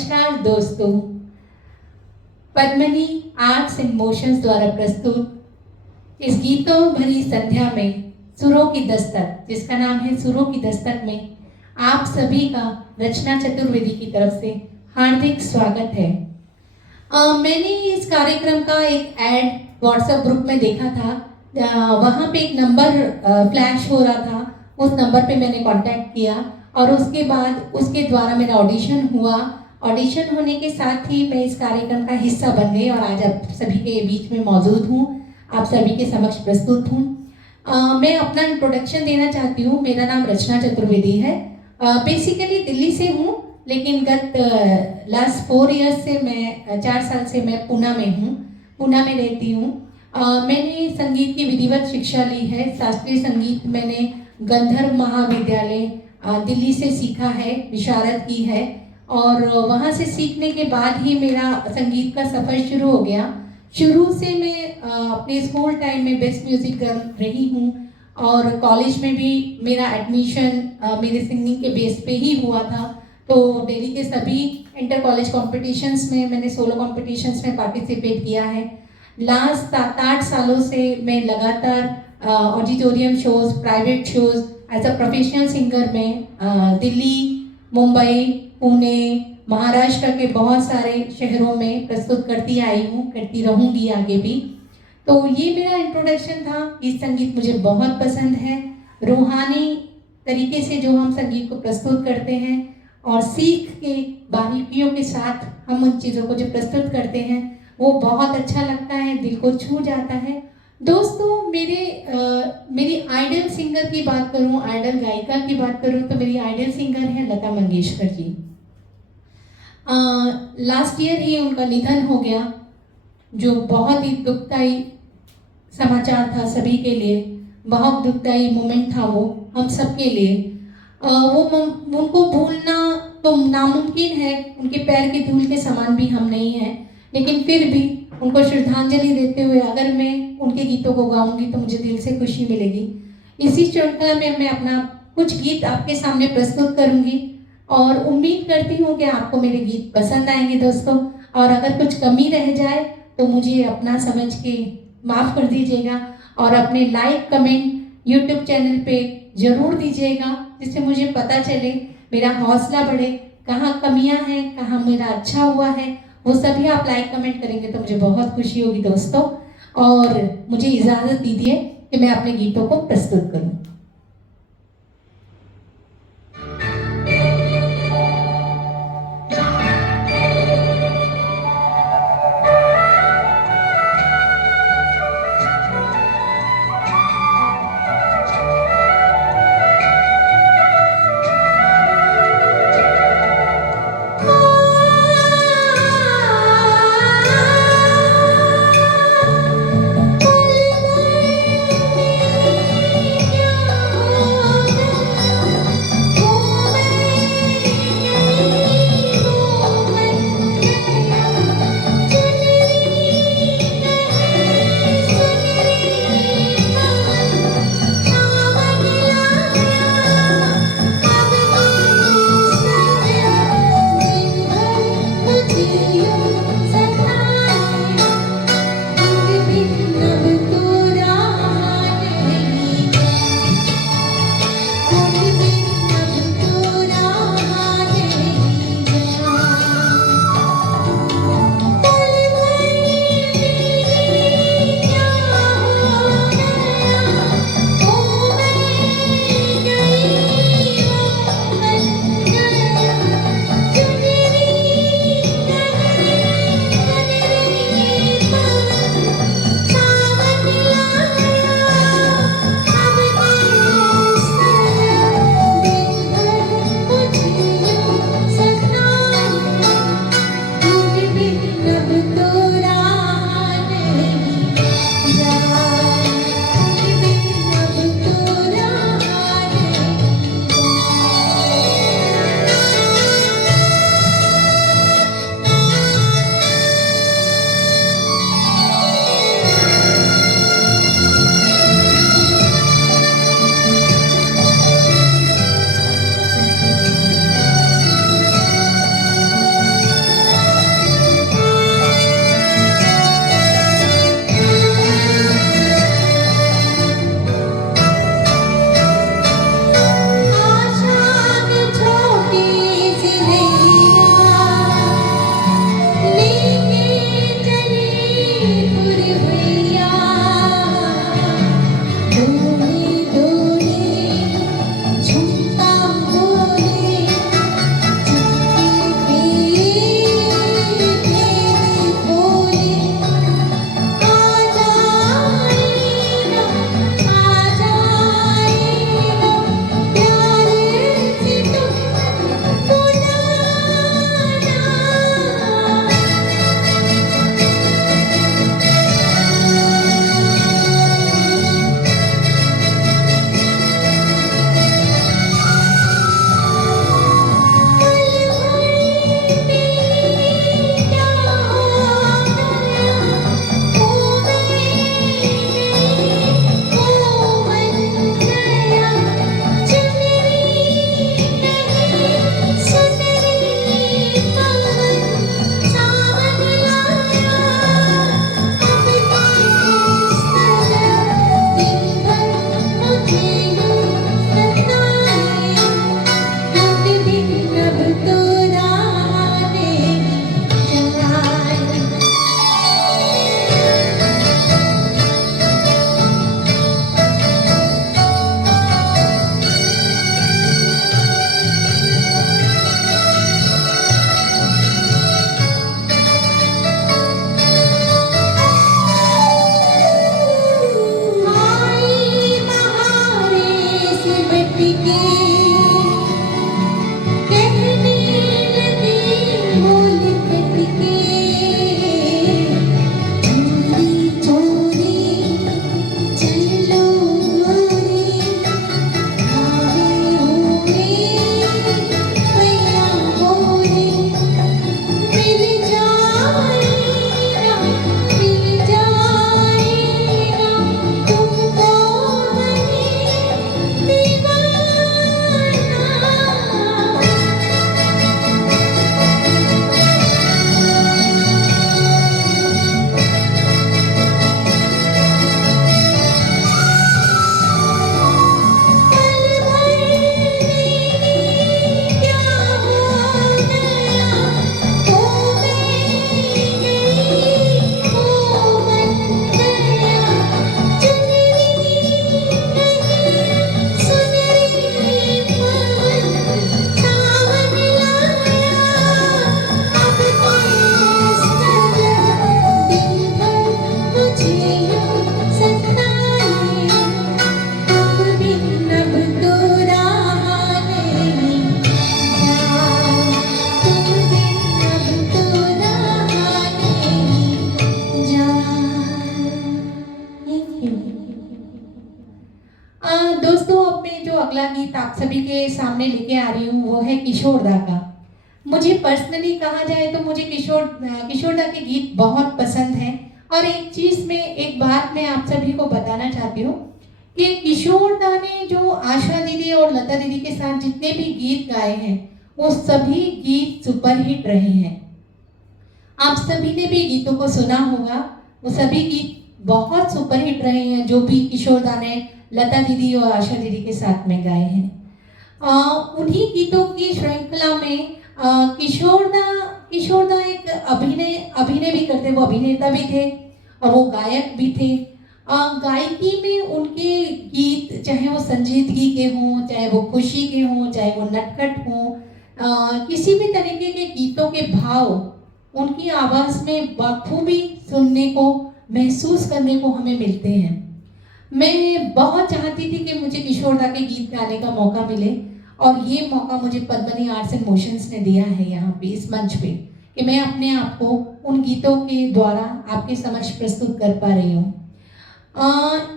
नमस्कार दोस्तों, Padmini arts and motions द्वारा प्रस्तुत इस गीतों भरी संध्या में सुरों की दस्तक, जिसका नाम है सुरों की दस्तक में आप सभी का रचना चतुर्वेदी की तरफ से हार्दिक स्वागत है। मैंने इस कार्यक्रम का एक ऐड व्हाट्सएप ग्रुप में देखा था। वहाँ पे एक नंबर फ्लैश हो रहा था। उस नंबर पे मैंने कांटेक्ट किया और उसके बाद उसके द्वारा मेरा ऑडिशन हुआ। ऑडिशन होने के साथ ही मैं इस कार्यक्रम का हिस्सा बन गई और आज आप सभी के बीच में मौजूद हूँ, आप सभी के समक्ष प्रस्तुत हूँ। मैं अपना इंट्रोडक्शन देना चाहती हूँ। मेरा नाम रचना चतुर्वेदी है। बेसिकली दिल्ली से हूँ, लेकिन गत लास्ट 4 ईयर्स से मैं 4 साल से मैं पूना में हूँ, पूना में रहती हूँ। मैंने संगीत की विधिवत शिक्षा ली है। शास्त्रीय संगीत मैंने गंधर्व महाविद्यालय दिल्ली से सीखा है, विशारद की है और वहाँ से सीखने के बाद ही मेरा संगीत का सफ़र शुरू हो गया। शुरू से मैं अपने स्कूल टाइम में बेस्ट म्यूज़िक गर्ल रही हूँ और कॉलेज में भी मेरा एडमिशन मेरे सिंगिंग के बेस पे ही हुआ था। तो दिल्ली के सभी इंटर कॉलेज कॉम्पिटिशन्स में मैंने सोलो कॉम्पिटिशन्स में पार्टिसिपेट किया है। लास्ट 7-8 सालों से मैं लगातार auditorium shows, private shows as a professional singer में दिल्ली, मुंबई, पुणे, महाराष्ट्र के बहुत सारे शहरों में प्रस्तुत करती आई हूँ, करती रहूँगी आगे भी। तो ये मेरा इंट्रोडक्शन था। ये संगीत मुझे बहुत पसंद है। रूहानी तरीके से जो हम संगीत को प्रस्तुत करते हैं और सीख के बारीकियों के साथ हम उन चीज़ों को जो प्रस्तुत करते हैं वो बहुत अच्छा लगता है, दिल को छू जाता है। दोस्तों, मेरी आइडल सिंगर की बात करूं, आइडल गायिका की बात करूं तो मेरी आइडल सिंगर है लता मंगेशकर जी। लास्ट ईयर ही उनका निधन हो गया, जो बहुत ही दुखदाई समाचार था सभी के लिए, बहुत दुखदाई मोमेंट था वो हम सब के लिए। उनको भूलना तो नामुमकिन है, उनके पैर की धूल के समान भी हम नहीं हैं, लेकिन फिर भी उनको श्रद्धांजलि देते हुए अगर मैं उनके गीतों को गाऊंगी तो मुझे दिल से खुशी मिलेगी। इसी श्रृंखला में मैं अपना कुछ गीत आपके सामने प्रस्तुत करूंगी और उम्मीद करती हूँ कि आपको मेरे गीत पसंद आएंगे दोस्तों। और अगर कुछ कमी रह जाए तो मुझे अपना समझ के माफ़ कर दीजिएगा और अपने लाइक कमेंट यूट्यूब चैनल पे ज़रूर दीजिएगा, जिससे मुझे पता चले, मेरा हौसला बढ़े, कहाँ कमियाँ हैं, कहाँ मेरा अच्छा हुआ है, वो सभी आप लाइक कमेंट करेंगे तो मुझे बहुत खुशी होगी दोस्तों। और मुझे इजाज़त दीजिए कि मैं अपने गीतों को प्रस्तुत करूं। दोस्तों, अब मैं जो अगला गीत आप सभी के सामने लेके आ रही हूँ वो है किशोरदा का। मुझे पर्सनली कहा जाए तो मुझे किशोरदा के गीत बहुत पसंद हैं। और एक चीज़ में एक बात मैं आप सभी को बताना चाहती हूँ कि किशोरदा ने जो आशा दीदी और लता दीदी के साथ जितने भी गीत गाए हैं वो सभी गीत सुपरहिट रहे हैं। आप सभी ने भी गीतों को सुना होगा, वो सभी गीत बहुत सुपरहिट रहे हैं जो भी किशोरदा ने लता दीदी और आशा दीदी के साथ में गाए हैं। उन्हीं गीतों की श्रृंखला में किशोरदा किशोरदा एक अभिनय अभिनय भी करते, वो अभिनेता भी थे और वो गायक भी थे। गायकी में उनके गीत चाहे वो संजीदगी के हों, चाहे वो खुशी के हों, चाहे वो नटखट हों, किसी भी तरीके के गीतों के भाव उनकी आवाज़ में बखूबी सुनने को, महसूस करने को हमें मिलते हैं। मैं बहुत चाहती थी कि मुझे किशोरदा के गीत गाने का मौका मिले और ये मौका मुझे पद्मनी आर्ट्स एंड मोशंस ने दिया है यहाँ पे इस मंच पे, कि मैं अपने आप को उन गीतों के द्वारा आपके समक्ष प्रस्तुत कर पा रही हूँ।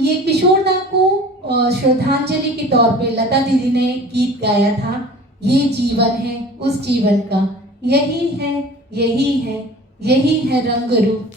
ये किशोरदा को श्रद्धांजलि के तौर पे लता दीदी ने गीत गाया था, ये जीवन है उस जीवन का, यही है यही है यही है रंग रूप।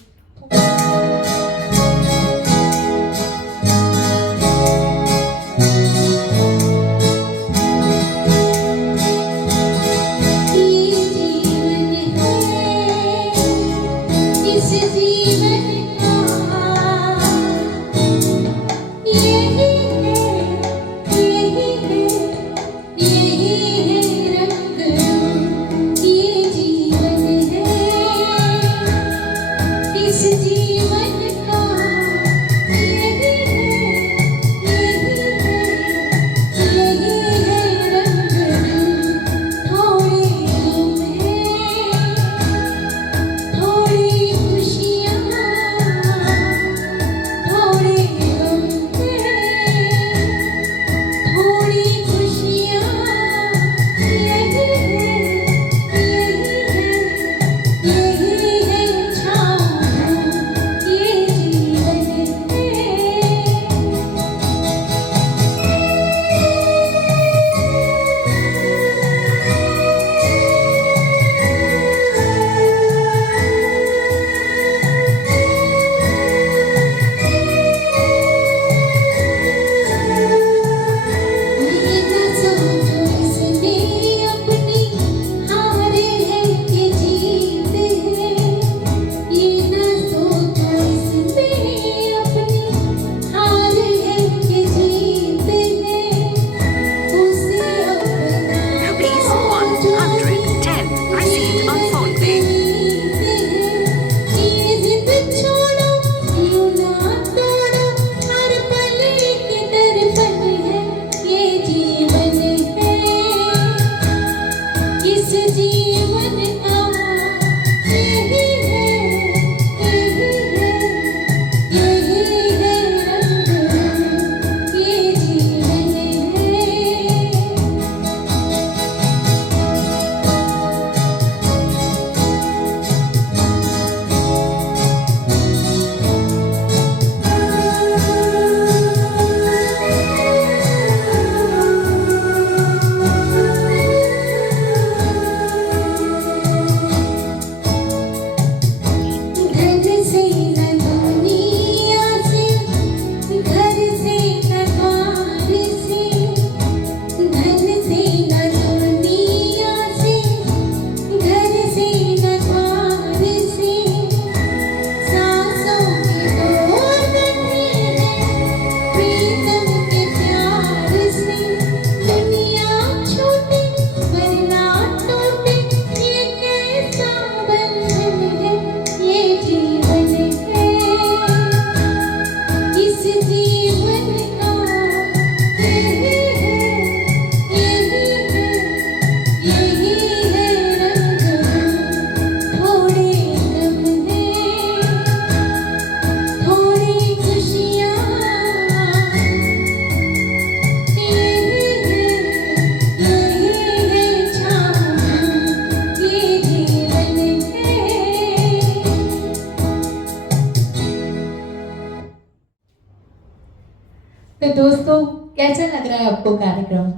कैसा लग रहा है आपको कार्यक्रम?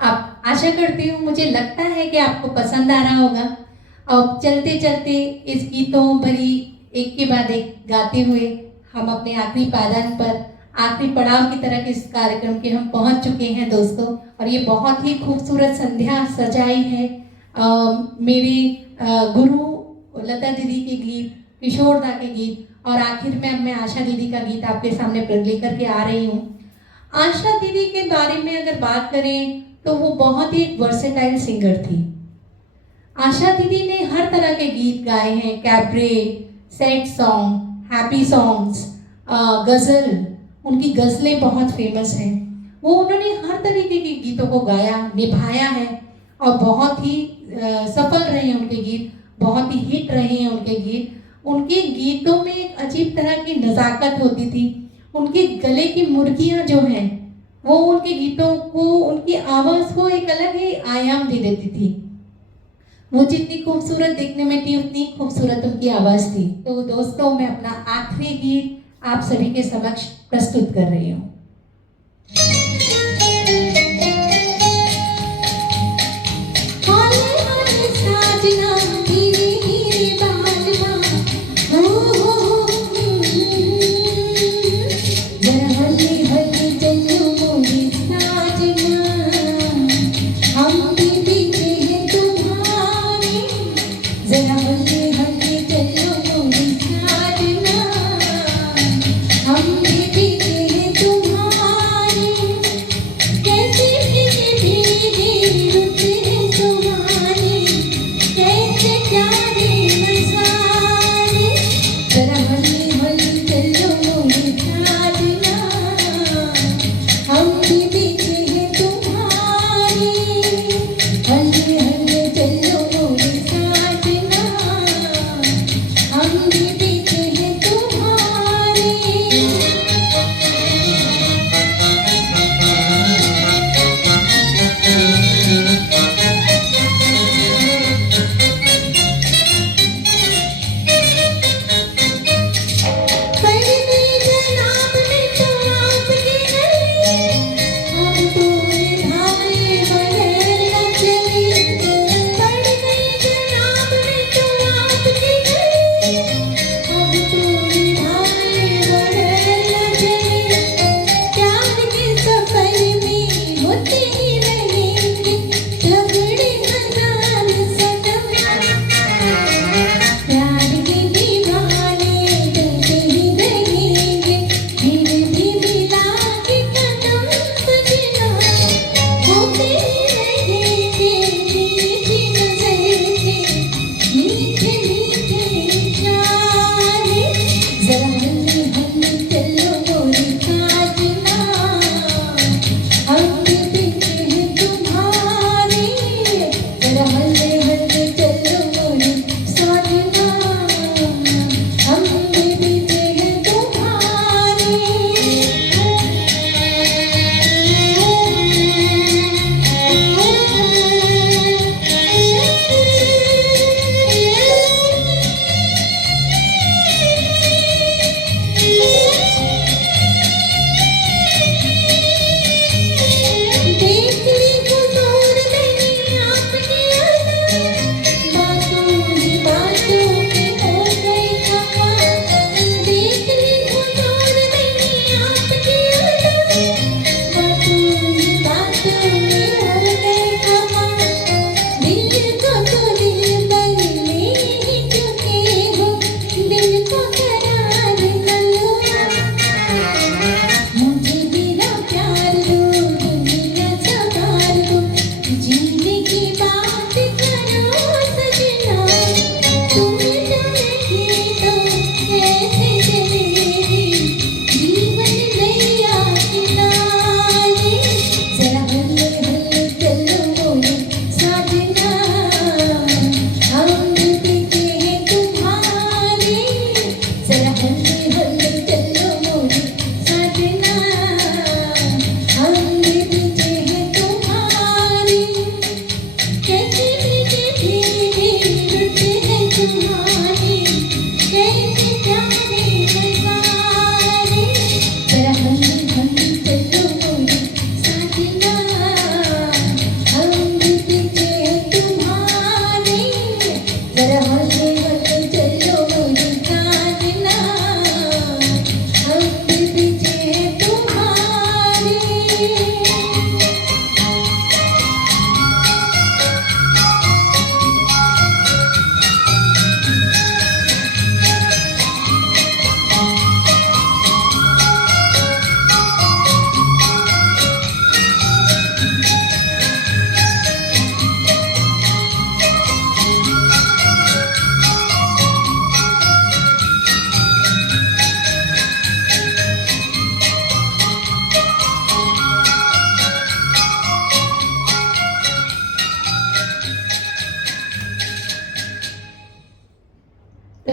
आप आशा करती हूँ, मुझे लगता है कि आपको पसंद आ रहा होगा। अब चलते चलते इस गीतों भरी एक के बाद एक गाते हुए हम अपने आखिरी पायदान पर, आखिरी पड़ाव की तरफ इस कार्यक्रम के हम पहुंच चुके हैं दोस्तों। और ये बहुत ही खूबसूरत संध्या सजाई है मेरे गुरु लता दीदी के गीत, किशोर दा के गीत, और आखिर में अब मैं आशा दीदी का गीत आपके सामने लेकर के आ रही हूँ। आशा दीदी के बारे में अगर बात करें तो वो बहुत ही एक वर्सेटाइल सिंगर थी। आशा दीदी ने हर तरह के गीत गाए हैं, cabaret, sad song, happy songs, ghazal, उनकी गज़लें बहुत फेमस हैं। वो उन्होंने हर तरीके के गीतों को गाया, निभाया है और बहुत ही सफल रहे हैं उनके गीत, बहुत ही हिट रहे हैं उनके गीत। उनके गीतों में एक अजीब तरह की नज़ाकत होती थी। उनके गले की मुर्गियाँ जो हैं वो उनके गीतों को, उनकी आवाज़ को एक अलग ही आयाम दे देती थी। वो जितनी खूबसूरत दिखने में थी उतनी खूबसूरत उनकी आवाज़ थी। तो दोस्तों, मैं अपना आखिरी गीत आप सभी के समक्ष प्रस्तुत कर रही हूँ।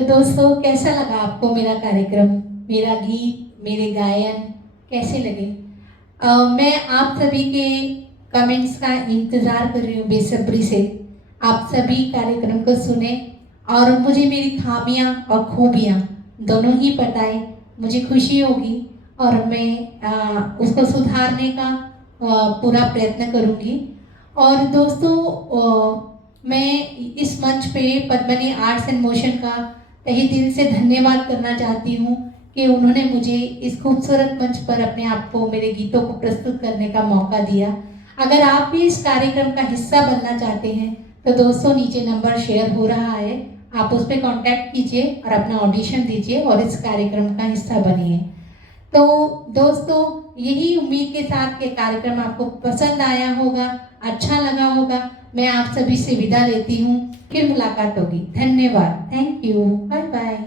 दोस्तों, कैसा लगा आपको मेरा कार्यक्रम, मेरा गीत, मेरे गायन कैसे लगे? मैं आप सभी के कमेंट्स का इंतज़ार कर रही हूँ बेसब्री से। आप सभी कार्यक्रम को सुने और मुझे मेरी खामियां और खूबियां दोनों ही बताएं। मुझे खुशी होगी और मैं उसको सुधारने का पूरा प्रयत्न करूँगी। और दोस्तों, मैं इस मंच पे पद्मनी आर्ट्स एंड मोशन का तहे दिल से धन्यवाद करना चाहती हूँ कि उन्होंने मुझे इस खूबसूरत मंच पर अपने आप को, मेरे गीतों को प्रस्तुत करने का मौका दिया। अगर आप भी इस कार्यक्रम का हिस्सा बनना चाहते हैं तो दोस्तों, नीचे नंबर शेयर हो रहा है, आप उस पर कॉन्टैक्ट कीजिए और अपना ऑडिशन दीजिए और इस कार्यक्रम का हिस्सा बनिए। तो दोस्तों, यही उम्मीद के साथ कि कार्यक्रम आपको पसंद आया होगा, अच्छा लगा होगा। मैं आप सभी से विदा लेती हूँ, फिर मुलाकात होगी। धन्यवाद, थैंक यू, बाय बाय।